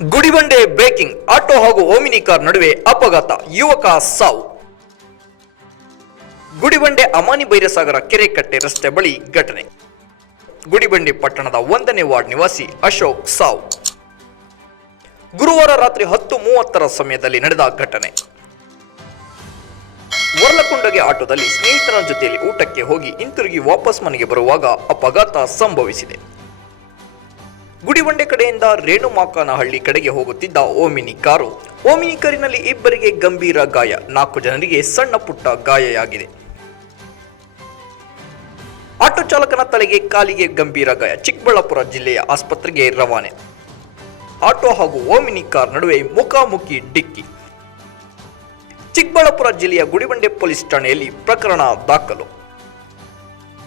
Gudibande breaking, auto ಹಾಗೂ Omni car ನಡುವೆ ಅಪಘಾತ, ಯುವಕ ಸಾವು. ಗುಡಿಬಂಡೆ ಅಮಾನಿ ಬೈರಸಾಗರ ಕೆರೆಕಟ್ಟೆ ರಸ್ತೆ ಬಳಿ ಘಟನೆ. ಗುಡಿಬಂಡೆ ಪಟ್ಟಣದ ಒಂದನೇ ವಾರ್ಡ್ ನಿವಾಸಿ ಅಶೋಕ್ ಸಾವು. ಗುರುವಾರ ರಾತ್ರಿ ಹತ್ತು ಮೂವತ್ತರ ಸಮಯದಲ್ಲಿ ನಡೆದ ಘಟನೆ. ವರ್ಲಕೊಂಡಗೆ ಆಟೋದಲ್ಲಿ ಸ್ನೇಹಿತರ ಜೊತೆಯಲ್ಲಿ ಊಟಕ್ಕೆ ಹೋಗಿ ಹಿಂತಿರುಗಿ ವಾಪಸ್ ಮನೆಗೆ ಬರುವಾಗ ಅಪಘಾತ ಸಂಭವಿಸಿದೆ. ಗುಡಿಬಂಡೆ ಕಡೆಯಿಂದ ರೇಣುಮಾಕನಹಳ್ಳಿ ಕಡೆಗೆ ಹೋಗುತ್ತಿದ್ದ ಓಮಿನಿ ಕಾರು. ಓಮಿನಿ ಕಾರಿನಲ್ಲಿ ಇಬ್ಬರಿಗೆ ಗಂಭೀರ ಗಾಯ. ನಾಲ್ಕು ಜನರಿಗೆ ಸಣ್ಣ ಪುಟ್ಟ ಗಾಯಯಾಗಿದೆ. ಆಟೋ ಚಾಲಕನ ತಲೆಗೆ ಕಾಲಿಗೆ ಗಂಭೀರ ಗಾಯ. ಚಿಕ್ಕಬಳ್ಳಾಪುರ ಜಿಲ್ಲೆಯ ಆಸ್ಪತ್ರೆಗೆ ರವಾನೆ. ಆಟೋ ಹಾಗೂ ಓಮಿನಿ ಕಾರ್ ನಡುವೆ ಮುಖಾಮುಖಿ ಡಿಕ್ಕಿ. ಚಿಕ್ಕಬಳ್ಳಾಪುರ ಜಿಲ್ಲೆಯ ಗುಡಿಬಂಡೆ ಪೊಲೀಸ್ ಠಾಣೆಯಲ್ಲಿ ಪ್ರಕರಣ ದಾಖಲು.